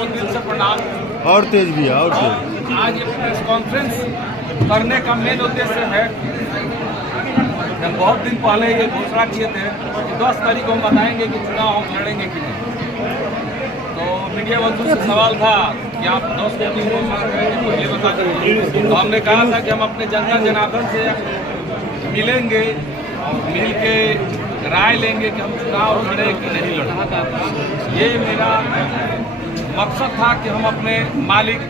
सबको दिल से प्रणाम। और तेज भी है और तेज। आज ये प्रेस कॉन्फ्रेंस करने का मेन उद्देश्य है, हम बहुत दिन पहले ये घोषणा किए थे कि 10 तारीख को हम बताएंगे कि चुनाव हम लड़ेंगे कि नहीं। तो मीडिया बंधु से सवाल था कि आप 10 तारीख को घोषणा करेंगे, पहले बता दें। तो हमने कहा था कि हम अपने जनता जनार्दन से मिलेंगे, मिल के राय लेंगे कि हम चुनाव लड़े कि नहीं लड़े। ये मेरा मकसद था कि हम अपने मालिक,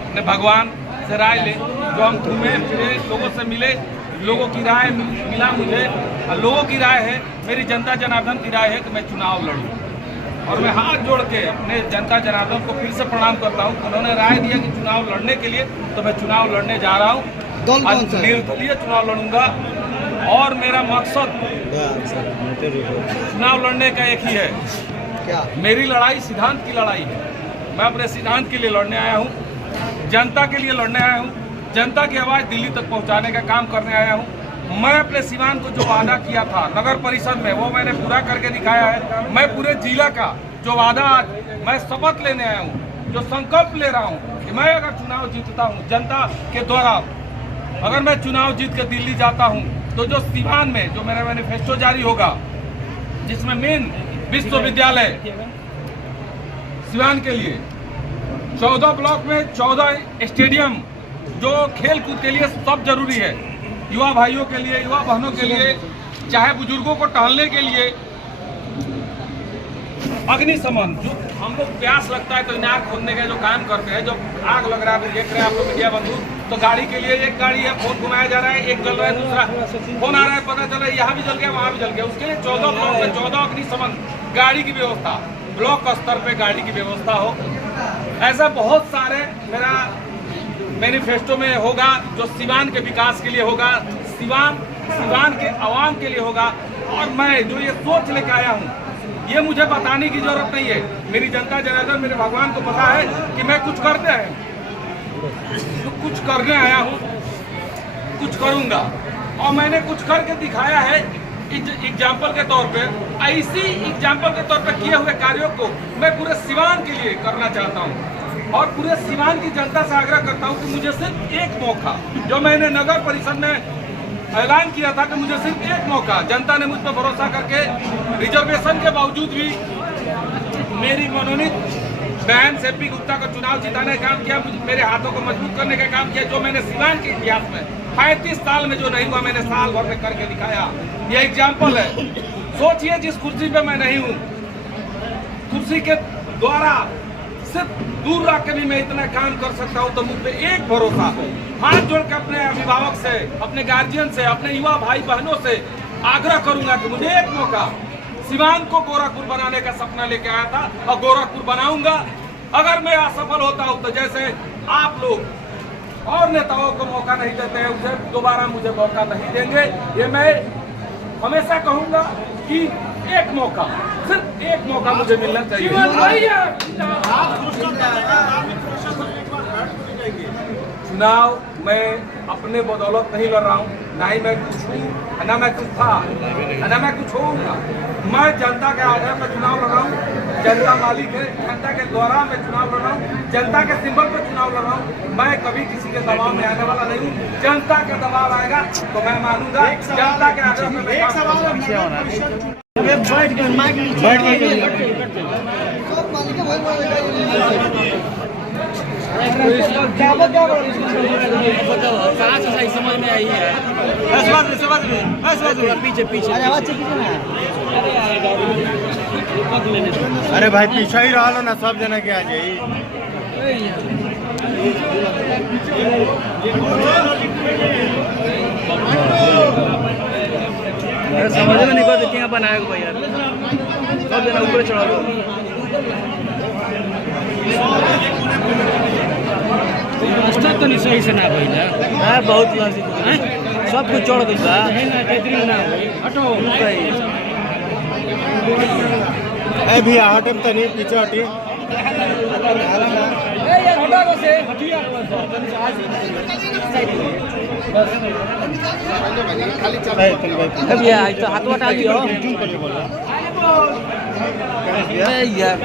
अपने भगवान से राय लें। जो हम घूमे फिरे, लोगों से मिले, लोगों की राय मिला मुझे, और लोगों की राय है, मेरी जनता जनार्दन की राय है कि मैं चुनाव लड़ूं। और मैं हाथ जोड़ के अपने जनता जनार्दन को फिर से प्रणाम करता हूं। उन्होंने राय दिया कि चुनाव लड़ने के लिए, तो मैं चुनाव लड़ने जा रहा हूँ। निर्दलीय चुनाव लड़ूंगा और मेरा मकसद चुनाव लड़ने का एक ही है। क्या? मेरी लड़ाई सिद्धांत की लड़ाई है। मैं अपने सिद्धांत के लिए लड़ने आया हूँ, जनता के लिए लड़ने आया हूँ, जनता की आवाज़ दिल्ली तक पहुँचाने का काम करने आया हूँ। मैं अपने सिवान को जो वादा किया था नगर परिषद में, वो मैंने पूरा करके दिखाया है। मैं पूरे जिला का जो वादा आज मैं शपथ लेने आया हूँ, जो संकल्प ले रहा हूँ कि मैं अगर चुनाव जीतता हूँ जनता के द्वारा, अगर मैं चुनाव जीत के दिल्ली जाता हूँ, तो जो सिवान में जो मेरा मैनिफेस्टो जारी होगा, जिसमें मेन विश्वविद्यालय सिवान के लिए 14 ब्लॉक में 14 स्टेडियम, जो खेल कूद के लिए सब जरूरी है, युवा भाइयों के लिए, युवा बहनों के लिए, चाहे बुजुर्गों को टहलने के लिए, अग्निशमन, जो हम लोग प्यास लगता है तो इनार खोदने का जो काम करते हैं, जो आग लग रहा है, देख रहे हैं आप लोग मीडिया बंधु, तो गाड़ी के लिए एक गाड़ी है, फोन घुमाया जा रहा है, एक जल रहा है, दूसरा फोन आ रहा है, पता चल रहा है यहाँ भी जल गया, वहाँ भी जल गया। उसके लिए 14 ब्लॉक में 14 अग्निशमन गाड़ी की व्यवस्था, ब्लॉक स्तर पे गाड़ी की व्यवस्था हो। ऐसा बहुत सारे मेरा मैनिफेस्टो में होगा, जो सिवान के विकास के लिए होगा, सिवान के आवाम के लिए होगा। और मैं जो ये सोच लेके आया हूँ, ये मुझे बताने की जरूरत नहीं है। मेरी जनता जनार्दन, मेरे भगवान को पता है कि मैं कुछ करते हैं, तो कुछ करने आया हूँ, कुछ करूँगा। और मैंने कुछ करके दिखाया है एग्जाम्पल के तौर पे। ऐसी एग्जाम्पल के तौर पे किए हुए कार्यों को मैं पूरे सिवान के लिए करना चाहता हूँ, और पूरे सिवान की जनता से आग्रह करता हूँ कि मुझे सिर्फ एक मौका, जो मैंने नगर परिषद में ऐलान किया था कि मुझे सिर्फ एक मौका, जनता ने मुझ पर भरोसा करके रिजर्वेशन के बावजूद भी मेरी मनोनीत बहन सेपी गुप्ता को चुनाव जिताने का काम किया, मेरे हाथों को मजबूत करने का काम किया। जो मैंने सिवान के इतिहास में 35 साल में जो नहीं हुआ, मैंने साल भर में करके दिखाया। ये एग्जाम्पल है। सोचिए, जिस कुर्सी पे मैं नहीं हूँ, कुर्सी के द्वारा सिर्फ दूर रह के भी मैं इतना काम कर सकता हूँ, तो मुझ पे एक भरोसा, हाथ जोड़ के अपने अभिभावक से, अपने गार्जियन से, अपने युवा भाई बहनों से आग्रह करूंगा कि मुझे एक मौका, सिवान को गोरखपुर बनाने का सपना लेके आया था और गोरखपुर बनाऊंगा। अगर मैं असफल होता हूँ, तो जैसे आप लोग और नेताओं को मौका नहीं देते हैं, उसे दोबारा मुझे मौका नहीं देंगे। ये मैं हमेशा कहूंगा कि एक मौका, सिर्फ एक मौका मुझे मिलना चाहिए। चुनाव मैं अपने बदौलत नहीं लड़ रहा हूँ, ना ही मैं कुछ हूँ, ना मैं कुछ था, ना मैं कुछ होऊंगा। मैं जनता के आधार पर चुनाव लड़ रहा हूँ। जनता मालिक है, जनता के द्वारा मैं चुनाव लड़ रहा हूँ, जनता के सिंबल पर चुनाव लड़ रहा हूँ। मैं कभी किसी के दबाव में आने वाला नहीं हूँ। जनता का दबाव आएगा तो मैं मानूंगा, जनता के आधार पर मैं समझ में आई है। पीछे पीछे अरे भाई पीछा ही रहा ना, सब जना के आ जाई। समझ में नहीं पड़ता क्या बनाया भैया, सब जना ऊपर चढ़ा दो। रास्ता तो नहीं सही से ना भाई ना, बहुत लंबी सब कुछ चढ़ गई बा ना हटो ए भी हटम तनी पीछे हटी। ए यार हटा को से हटिया खाली यार तो हाथ हटा दियो यार।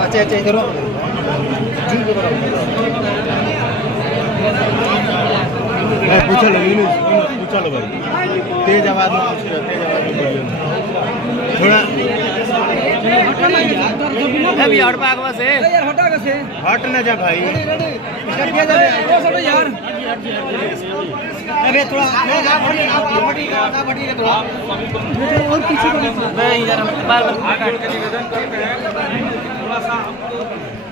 अच्छा अच्छा इधर पूछा लो पूछा लो भाई तेज आवाज में पूछ रहे तेज आवाज में बोलिए थोड़ा अभी हट पागवा से यार हटा कैसे हट ना जा भाई यार अबे थोड़ा और पीछे मैं इधर बार बार हाथ जोड़ के निवेदन करते हैं थोड़ा सा हमको